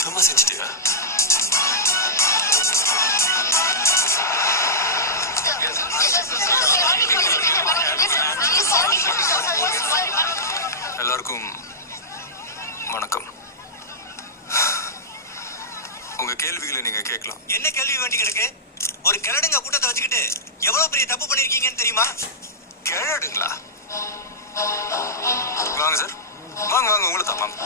அவசரமா செஞ்சுட்டியா? எல்லாருக்கும் வணக்கம். உங்க கேள்விகளை நீங்க கேட்கலாம். என்ன கேள்வி வேண்டி கிடக்கு? ஒரு கிழடுங்க கூட்டத்தை வச்சுக்கிட்டு எவ்வளவு பெரிய தப்பு பண்ணிருக்கீங்கன்னு தெரியுமா? கிழடுங்களா? வாங்க சார், வாங்க வாங்க, உங்களை தான் வாங்க.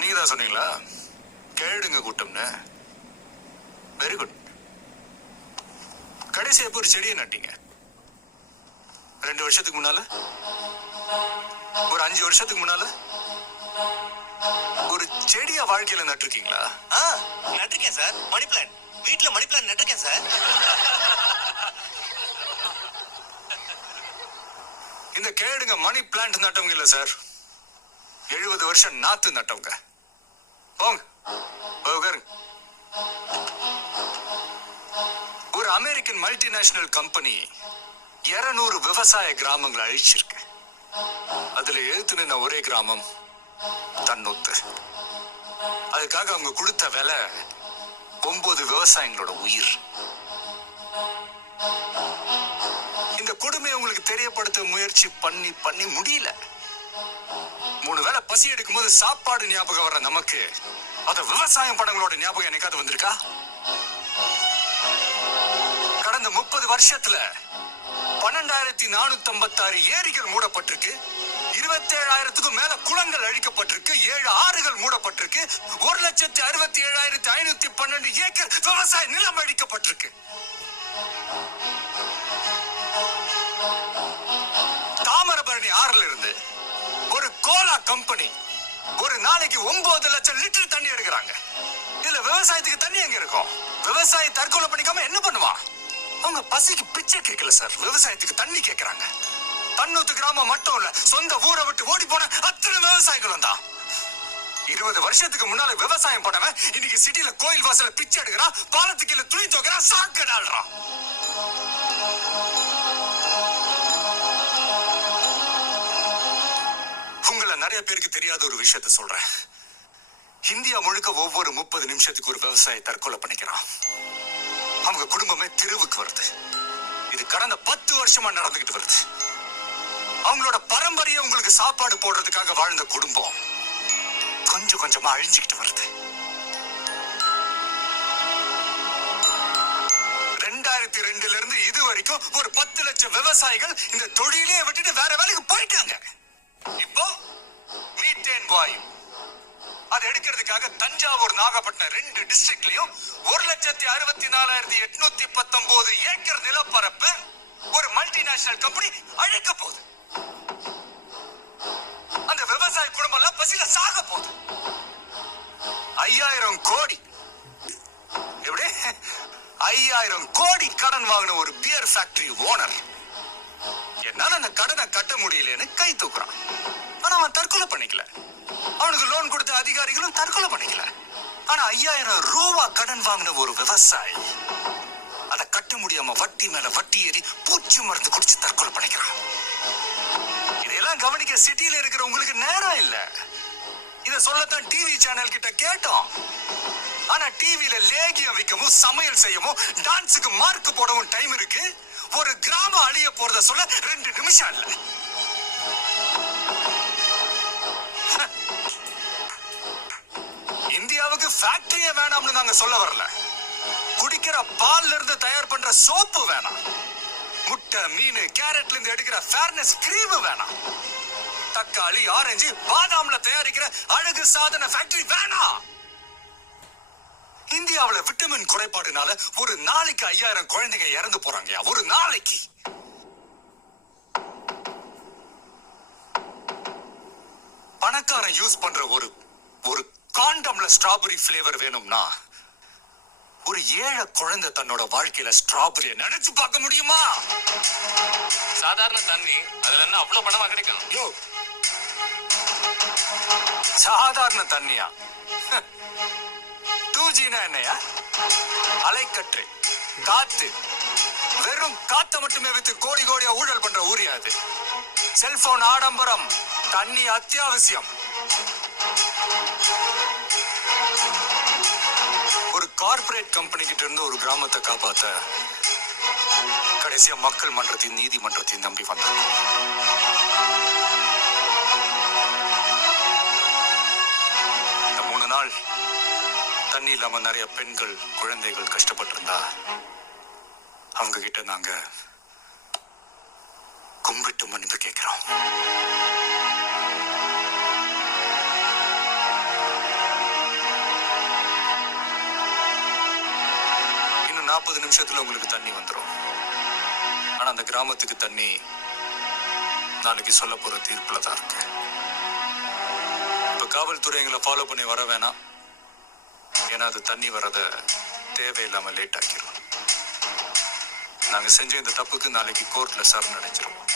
நீங்க தான் சொன்னீங்களா கிழடுங்க கூட்டம்னு? Very good. கடைசி எப்போ ஒரு செடியை நட்டீங்க? 2 வருஷத்துக்கு முன்னால? ஒரு 5 வருஷத்துக்கு முன்னால? ஒரு செடியா வாழ்க்கையில நட்டிருக்கீங்களா? நட்டிருக்கேன் சார். மணி பிளான், வீட்டுல மணி பிளான் நட்டிருக்கேன் சார். இந்த கேடுங்க மணி பிளான்ட் நட்டவங்க இல்ல சார், 70 வருஷம் நாத்து நட்டவங்க. போங்க உட்காருங்க. ஒரு அமெரிக்கன் மல்டிநேஷனல் கம்பெனி 200 விவசாய கிராமங்களை அழிச்சிருக்கு. அதுல எழுத்து நின்ன ஒரே கிராமம் தன்னொத்து. அதுக்காக அவங்க கொடுத்த விலை 9 விவசாயிகளோட உயிர். இந்த கொடுமையை உங்களுக்கு தெரியப்படுத்த முயற்சி பண்ணி பண்ணி முடியல. 3 வேளை பசி எடுக்கும் போது சாப்பாடு ஞாபகம் வர்ற நமக்கு அத விவசாயம் படங்களோட ஞாபகம் என்னைக்காவது வந்திருக்கா? கடந்த 30 வருஷத்துல 12,456 ஏரிகள் மூடப்பட்டிருக்கு, 27,000க்கும் மேல குளங்கள் அழிக்கப்பட்டிருக்கு, 7 ஆறுகள் மூடப்பட்டிருக்கு, 1,67,512 ஏக்கர் விவசாய நிலம் அழிக்கப்பட்டிருக்கு. தாமிரபரணி ஆறுல இருந்து ஒரு கோலா கம்பெனி ஒரு நாளைக்கு 9 லட்சம் லிட்டர் தண்ணி எடுக்கிறாங்க. இதுல விவசாயத்துக்கு தண்ணி எங்க இருக்கும்? விவசாயி தற்கொலை பண்ணிக்காம என்ன பண்ணுவான்? அவங்க பசிக்கு பிச்சை கேட்கல சார், விவசாயத்துக்கு தண்ணி கேட்கறாங்க. தன்னூத்து கிராமம் மட்டும் இல்ல, சொந்த ஊரை விட்டு ஓடி போன அத்தனை விவசாயிகளும் தான். 20 வருஷத்துக்கு முன்னால விவசாயம் பண்ணவன் இன்னைக்கு சிட்டில கோயில் வாசல பிச்சை எடுக்கிறான், பாலத்துக்கு இல்ல துணி துவைக்கிறான், சாக்கடை ஆடுறான். உங்களை நிறைய பேருக்கு தெரியாத ஒரு விஷயத்த சொல்றேன். இந்தியா முழுக்க ஒவ்வொரு 30 நிமிஷத்துக்கு ஒரு விவசாயி தற்கொலை பண்ணிக்கிறான். அவங்க குடும்பமே தெருவுக்கு வருது. இது கடந்த 10 வருஷமா நடந்துகிட்டு வருது. அவங்களோட பரம்பரையை உங்களுக்கு சாப்பாடு போடுறதுக்காக வாழ்ந்த குடும்பம் கொஞ்சம் கொஞ்சமா அழிஞ்சுக்கிட்டு வருது. 2002ல இருந்து இது வரைக்கும் ஒரு 10 லட்சம் விவசாயிகள் இந்த தொழிலே விட்டுட்டு வேற வேலைக்கு போயிட்டாங்க. இப்போ மீத்தேன் வாயு அதை எடுக்கிறதுக்காக தஞ்சாவூர், நாகப்பட்டினம் 2 டிஸ்ட்ரிக்ட்லயும் 1,64,819 ஏக்கர் நிலப்பரப்பு ஒரு மல்டிநேஷனல் கம்பெனி அழிக்க போகுது. அந்த விவசாய குடும்பம் எல்லாம் பசியில சாக போகுது. 5,000 கோடி, எப்படி 5,000 கோடி கடன் வாங்கின ஒரு பியர் ஃபேக்டரி ஓனர் என்னால அந்த கடனை கட்ட முடியலன்னு கை தூக்குறான். ஆனா அவன் தற்கொலை பண்ணிக்கல. அவனுக்கு லோன் கொடுத்த அதிகாரிகளும் தற்கொலை பண்ணிக்கல. ஆனா 5,000 ரூபாய் கடன் வாங்கின ஒரு விவசாயி அதை கட்ட முடியாம வட்டி மேல வட்டி ஏறி பூச்சி மருந்து குடிச்சு தற்கொலை பண்ணிக்கிறான். இதெல்லாம் கவனிக்க சிட்டியில இருக்கிற உங்களுக்கு நேரம் இல்ல. இத சொல்லத்தான் டிவி சேனல் கிட்ட கேட்டோம். ஆனா டிவில லேகியம் வைக்கவும், சமையல் செய்யவும், டான்ஸுக்கு மார்க் போடவும் டைம் இருக்கு. ஒரு கிராமம் அழிய போறத சொல்ல 2 நிமிஷம் இல்ல. இந்தியாவுக்கு ஃபேக்டரியே வேணாம்னு நாங்க சொல்ல வரல. குடிக்கிற பால்ல இருந்து தயார் பண்ற சோப்பு வேணாம். முட்டை, மீன், கேரட்ல இருந்து எடுக்கிற ஃபேர்னஸ் கிரீம் வேணாம். தக்காளி, ஆரஞ்சு, பாதாம்ல தயாரிக்கிற அழகு சாதன ஃபேக்டரி வேணாம். இந்தியாவுல விட்டமின் குறைபாடுனால ஒரு நாளைக்கு 5,000 குழந்தைங்க இறந்து போறாங்க. ஒரு நாளைக்கு. பணக்காரன் யூஸ் பண்ற ஒரு காண்டம்ல ஸ்ட்ராபெரி ஃபிளேவர் வேணும்னா ஒரு ஏழை குழந்தை தன்னோட வாழ்க்கையில ஸ்ட்ராபெரியை நினைச்சு பார்க்க முடியுமா? சாதாரண தண்ணி அதுல என்ன அவ்வளவு பணமா கிடைக்கும்? யோ, சாதாரண தண்ணியா? 2Gனா என்னையா? அலைக்கற்றை, காத்து, வெறும் காத்த மட்டுமே வித்து கோடி கோடியா ஊழல் பண்ற ஊரியா அது? செல்போன் ஆடம்பரம், தண்ணி அத்தியாவசியம். ஒரு கார்ப்பரேட் கம்பெனி கிட்ட இருந்து ஒரு கிராமத்தை காப்பாத்த கடைசியா மக்கள் மன்றத்தின் நீதிமன்றத்தையும் நம்பி வந்தாங்க. இந்த 3 நாள் தண்ணி இல்லாம நிறைய பெண்கள் குழந்தைகள் கஷ்டப்பட்டு இருந்தா அவங்க கிட்ட நாங்க கும்பிட்டு மன்னிப்பு கேட்கிறோம். இன்னும் 40 நிமிஷத்துல உங்களுக்கு தண்ணி வந்துடும். ஆனா அந்த கிராமத்துக்கு தண்ணி நாளைக்கு சொல்ல போற தீர்ப்புல தான் இருக்கு. இப்ப காவல்துறை எங்களை ஃபாலோ பண்ணி வர வேணாம். ஏன்னா அது தண்ணி வரத தேவையில்லாம லேட் ஆக்கிடும். நாங்க செஞ்ச இந்த தப்புக்கு நாளைக்கு கோர்ட்ல சரணடைஞ்சிருவோம்.